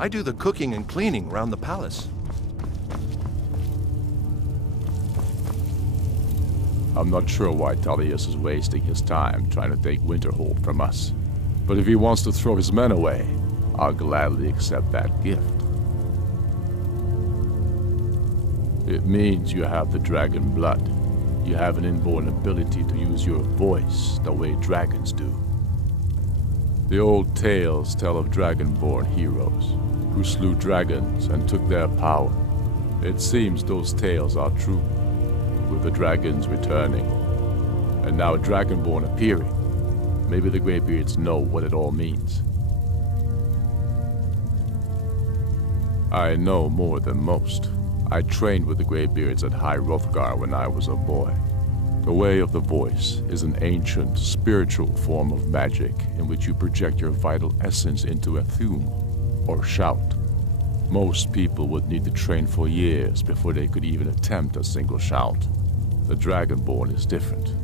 I do the cooking and cleaning around the palace. I'm not sure why Tullius is wasting his time trying to take Winterhold from us. But if he wants to throw his men away, I'll gladly accept that gift. It means you have the dragon blood. You have an inborn ability to use your voice the way dragons do. The old tales tell of dragonborn heroes who slew dragons and took their power. It seems those tales are true, with the dragons returning, and now dragonborn appearing. Maybe the Greybeards know what it all means. I know more than most. I trained with the Greybeards at High Hrothgar when I was a boy. The Way of the Voice is an ancient, spiritual form of magic in which you project your vital essence into a thume, or shout. Most people would need to train for years before they could even attempt a single shout. The Dragonborn is different.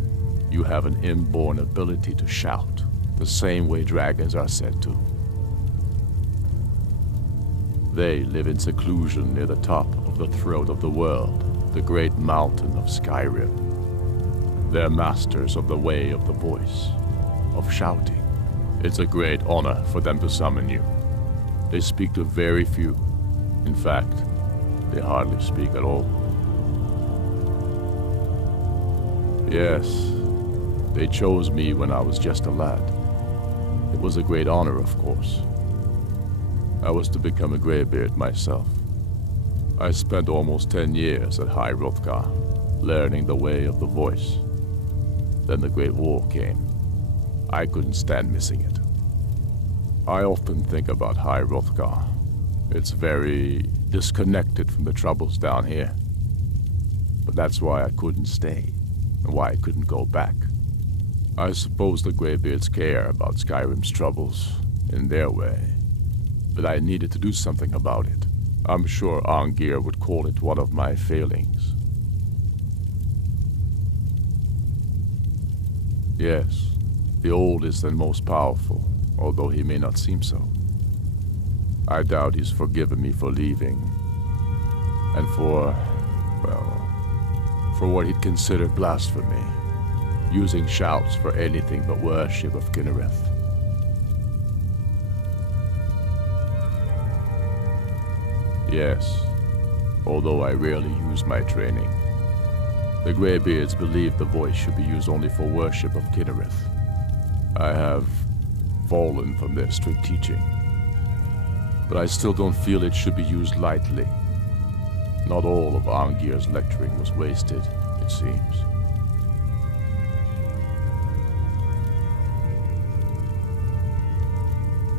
You have an inborn ability to shout, the same way dragons are said to. They live in seclusion near the top of the throat of the world, the great mountain of Skyrim. They're masters of the Way of the Voice, of shouting. It's a great honor for them to summon you. They speak to very few. In fact, they hardly speak at all. Yes, they chose me when I was just a lad. It was a great honor, of course. I was to become a Greybeard myself. I spent almost 10 years at High Hrothgar, learning the Way of the Voice. Then the Great War came. I couldn't stand missing it. I often think about High Hrothgar. It's very disconnected from the troubles down here. But that's why I couldn't stay, and why I couldn't go back. I suppose the Greybeards care about Skyrim's troubles, in their way. But I needed to do something about it. I'm sure Arngir would call it one of my failings. Yes, the oldest and most powerful, although he may not seem so. I doubt he's forgiven me for leaving. And for what he'd consider blasphemy. Using shouts for anything but worship of Kinnereth. Yes, although I rarely use my training. The Greybeards believe the voice should be used only for worship of Kinnereth. I have fallen from their strict teaching. But I still don't feel it should be used lightly. Not all of Arngir's lecturing was wasted, it seems.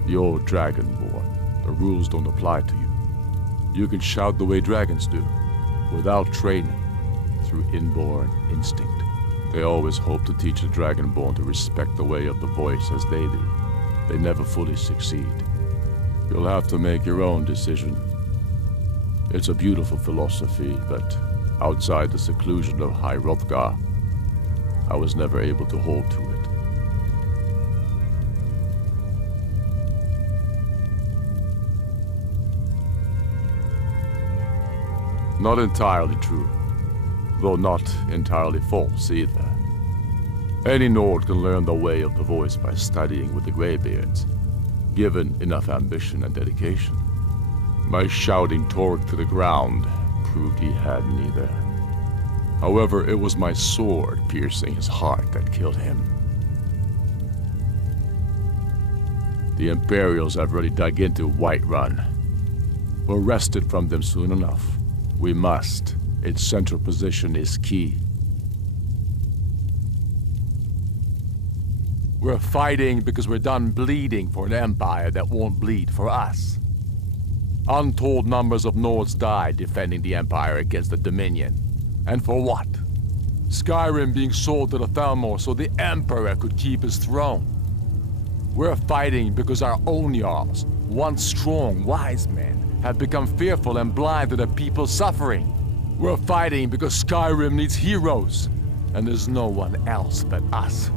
You're Dragonborn. The rules don't apply to you. You can shout the way dragons do, without training, through inborn instinct. They always hope to teach the Dragonborn to respect the Way of the Voice as they do. They never fully succeed. You'll have to make your own decision. It's a beautiful philosophy, but outside the seclusion of High Hrothgar, I was never able to hold to it. Not entirely true, though not entirely false either. Any Nord can learn the Way of the Voice by studying with the Greybeards, given enough ambition and dedication. My shouting Torg to the ground proved he had neither. However, it was my sword piercing his heart that killed him. The Imperials have already dug into Whiterun. We're wrested from them soon enough. We must. Its central position is key. We're fighting because we're done bleeding for an empire that won't bleed for us. Untold numbers of Nords died defending the Empire against the Dominion. And for what? Skyrim being sold to the Thalmor so the Emperor could keep his throne. We're fighting because our own Jarls, once strong, wise men, have become fearful and blind to the people's suffering. We're fighting because Skyrim needs heroes, and there's no one else but us.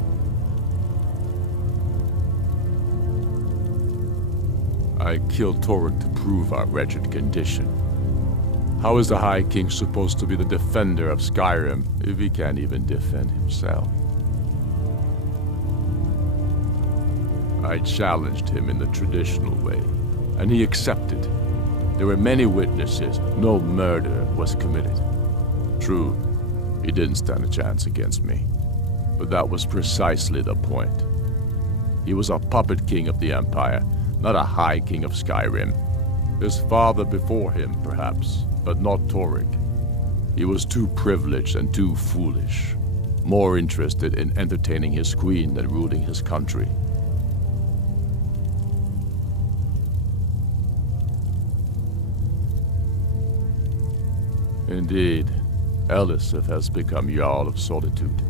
I killed Torek to prove our wretched condition. How is the High King supposed to be the defender of Skyrim if he can't even defend himself? I challenged him in the traditional way, and he accepted. There were many witnesses. No murder was committed. True, he didn't stand a chance against me, but that was precisely the point. He was a puppet king of the Empire, not a High King of Skyrim. His father before him, perhaps, but not Torek. He was too privileged and too foolish, more interested in entertaining his queen than ruling his country. Indeed, Elisif has become Jarl of Solitude,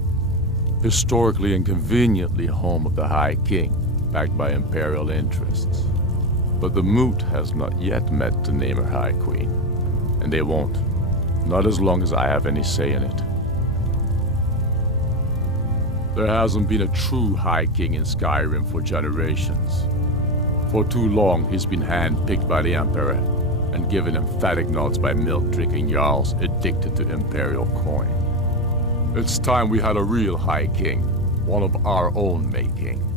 historically and conveniently home of the High King, backed by imperial interests. But the Moot has not yet met to name her High Queen, and they won't, not as long as I have any say in it. There hasn't been a true High King in Skyrim for generations. For too long he's been hand-picked by the Emperor, and given emphatic nods by milk-drinking Jarls addicted to imperial coin. It's time we had a real High King, one of our own making.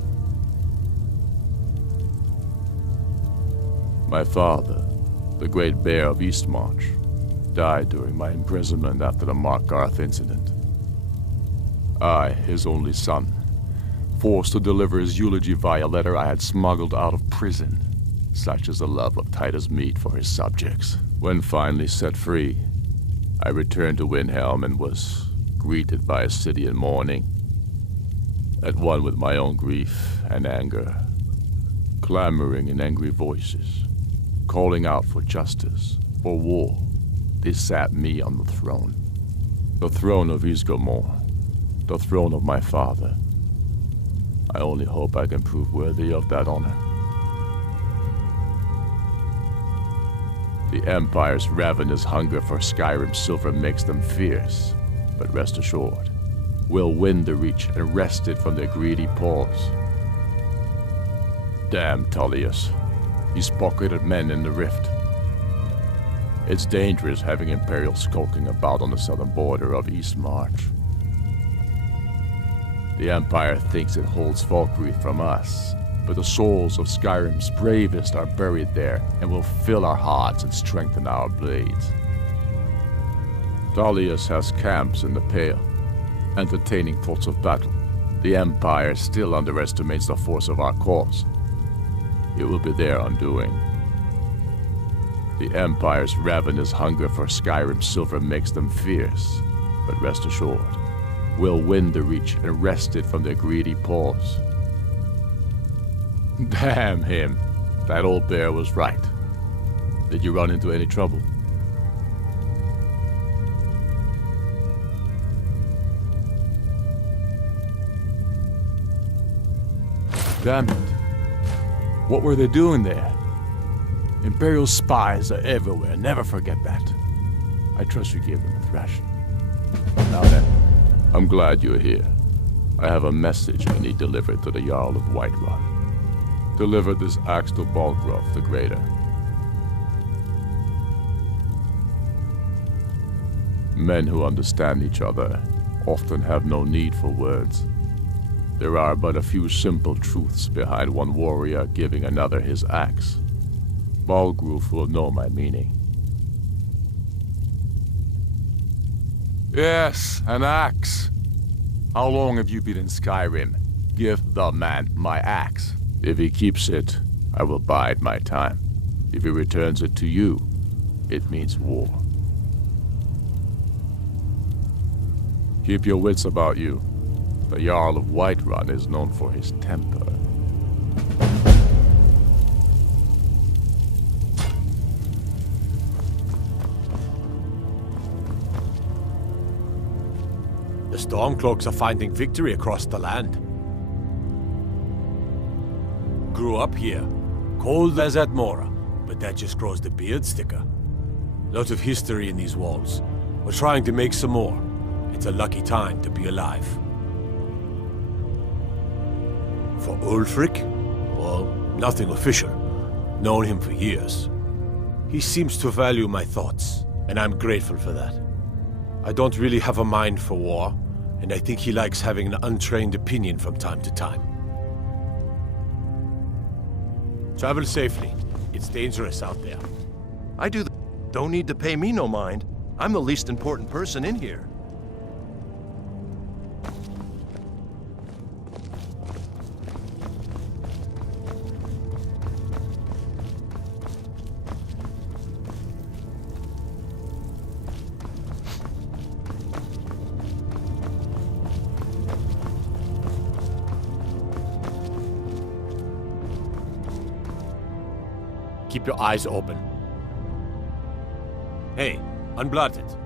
My father, the Great Bear of Eastmarch, died during my imprisonment after the Markarth incident. I, his only son, forced to deliver his eulogy via letter I had smuggled out of prison. Such is the love of Titus meat for his subjects. When finally set free, I returned to Windhelm and was greeted by a city in mourning, at one with my own grief and anger, clamoring in angry voices, calling out for justice, for war. They sat me on the throne of Ysgramor, the throne of my father. I only hope I can prove worthy of that honor. The Empire's ravenous hunger for Skyrim silver makes them fierce, but rest assured, we'll win the Reach and wrest it from their greedy paws. Damn Tullius. He's pocketed men in the Rift. It's dangerous having Imperials skulking about on the southern border of Eastmarch. The Empire thinks it holds Valkyrie from us, but the souls of Skyrim's bravest are buried there and will fill our hearts and strengthen our blades. Tullius has camps in the Pale, entertaining thoughts of battle. The Empire still underestimates the force of our cause. It will be their undoing. The Empire's ravenous hunger for Skyrim silver makes them fierce, but rest assured, we'll win the Reach and wrest it from their greedy paws. Damn him. That old bear was right. Did you run into any trouble? Damn it. What were they doing there? Imperial spies are everywhere, never forget that. I trust you gave them a thrashing. Now then, I'm glad you're here. I have a message I need delivered to the Jarl of Whiterun. Deliver this axe to Balgruuf the Greater. Men who understand each other often have no need for words. There are but a few simple truths behind one warrior giving another his axe. Balgruuf will know my meaning. Yes, an axe. How long have you been in Skyrim? Give the man my axe. If he keeps it, I will bide my time. If he returns it to you, it means war. Keep your wits about you. The Jarl of Whiterun is known for his temper. The Stormcloaks are finding victory across the land. Grew up here, cold as at Mora, but that just grows the beard sticker. Lot of history in these walls. We're trying to make some more. It's a lucky time to be alive. For Ulfric? Well, nothing official. Known him for years. He seems to value my thoughts, and I'm grateful for that. I don't really have a mind for war, and I think he likes having an untrained opinion from time to time. Travel safely. It's dangerous out there. I do. Don't need to pay me no mind. I'm the least important person in here. Keep your eyes open. Hey, unblotted.